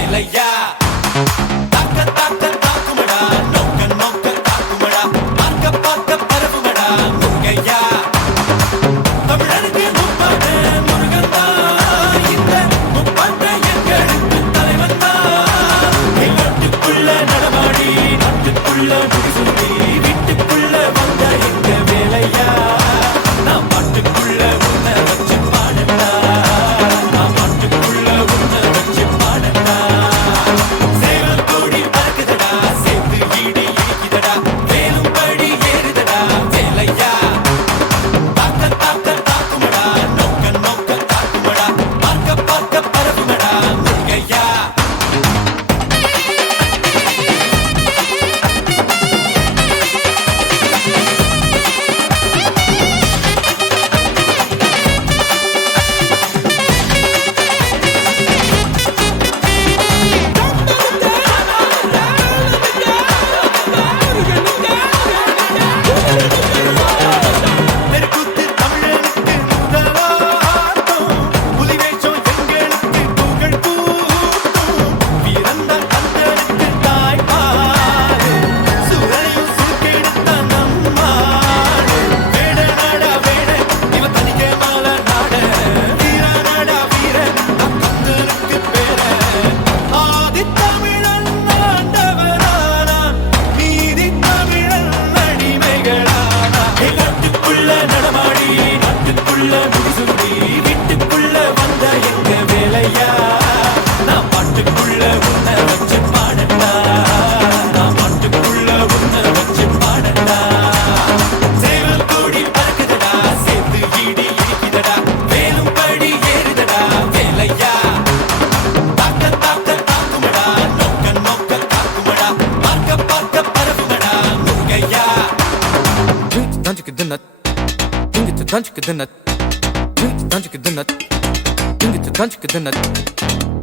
வேலையா தாக்க தாக்க தாக்குமடா நோக்க நோக்க தாக்குமடா பார்க்க பார்க்க பரவுமடா முருகையா தமிழனுக்கு முப்பாட்டு முருகன் தான் இந்த முப்பாட்டை எங்களுக்கு தலைவன் தான் நாட்டுக்குள்ள நடமாடி நாட்டுக்குள்ள முடிசுண்டி வீட்டுக்குள்ள வந்த எங்க வேலையா நான் பாட்டுக்குள்ள உன்னை வச்சு பாடட்டா நான் பாட்டுக்குள்ள உன்னை வச்சு பாடட்டா சேவல் கோடி பறக்குதடா சேர்த்து ஈடு இடிக்குதடா வேலும் படி ஏறுதடா வேலையா தாக்க தாக்க தாக்குமடா நோக்க நோக்க தாக்குமடா பார்க்க பார்க்க பரவுமடா முருகையா தெருக்கூத்து தமிழனுக்கு முதலாட்டம் புலிவேஷம் எங்களுக்கு புகழ் கூட்டும் வீரந்தான் கந்தனுக்கு தாய்ப்பாடு சூரனையும் சுருக்கெடுத்த நம்மாடு வேட நாடா வேட இவ தனிக்க மால நாட வீர நாடா வீர கந்தனுக்கு பேர ஆதி தமிழன் ஆண்டவரானா நீதி தமிழன் அடிமைகளானா நாட்டுக்குள்ள நடமாடி நாட்டுக்குள்ள முடிசுண்டி வீட்டுக்குள்ள வந்த எங்க வேலையா நான் பாட்டுக்குள்ள உன்னை வச்சு பாடட்டா நான் பாட்டுக்குள்ள உன்னை வச்சு பாடட்டா சேவல் கோடி பறக்குதடா சேர்த்து ஈடு இடிக்குதடா வேலும் படி ஏறுதடா வேலையா தாக்க தாக்க தாக்குமடா நோக்க நோக்க தாக்குமடா பார்க்க பார்க்க பரவுமடா முருகையா Don't you get the nut? Don't you get the nut? Don't you get the nut? Don't you get the nut?